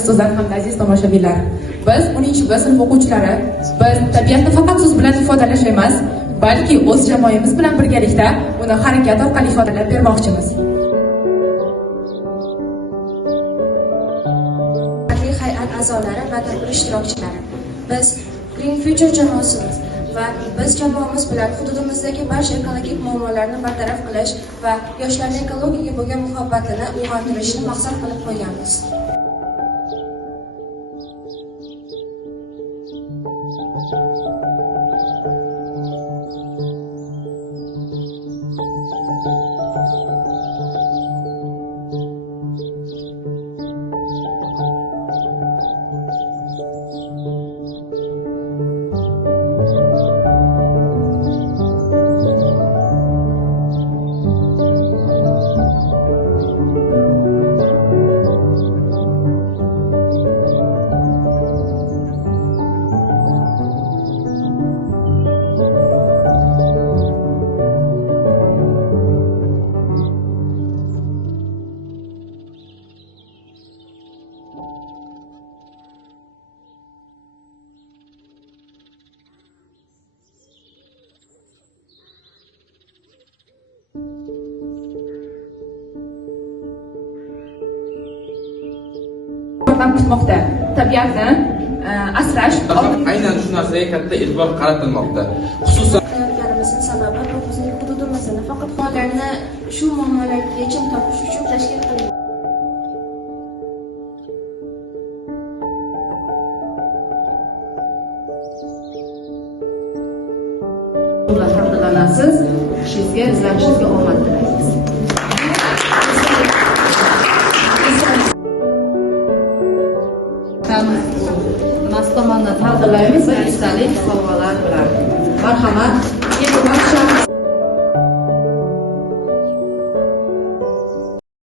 Ustozlar hamda aziz tomoshabinlar, biz 10-B sinf o'quvchilari, biz tabiatni faqat so'z bilan ifodalash emas, balki o'z jamoamiz bilan birgalikda uni harakat orqali ifodalab bermoqchimiz. Hay'at a'zolari va tadbir ishtirokchilari, biz Green Future jamoasimiz va biz jamoamiz bilan hududimizdagi barcha ekologik muammolarni bartaraf qilish va yoshlarning ekologiyaga bo'lgan muhabbatini uyg'ontirishni maqsad qilib qo'yganmiz. Kutmoqda. Tabiatni asrash aynan shu narsaga katta e'tibor qaratilmoqda. Xususan Qilayotganimizning sababi bu bizning hududimizni faqat hollarni shu muammolarga yechim topish uchun tashkil qilingan. taqdirlanasiz. O'qishingizga, izlanishingizga omad tilaymiz. Mas tomonidan taqdirlaymiz va esdalik sovg'alar bilan. Marhamat.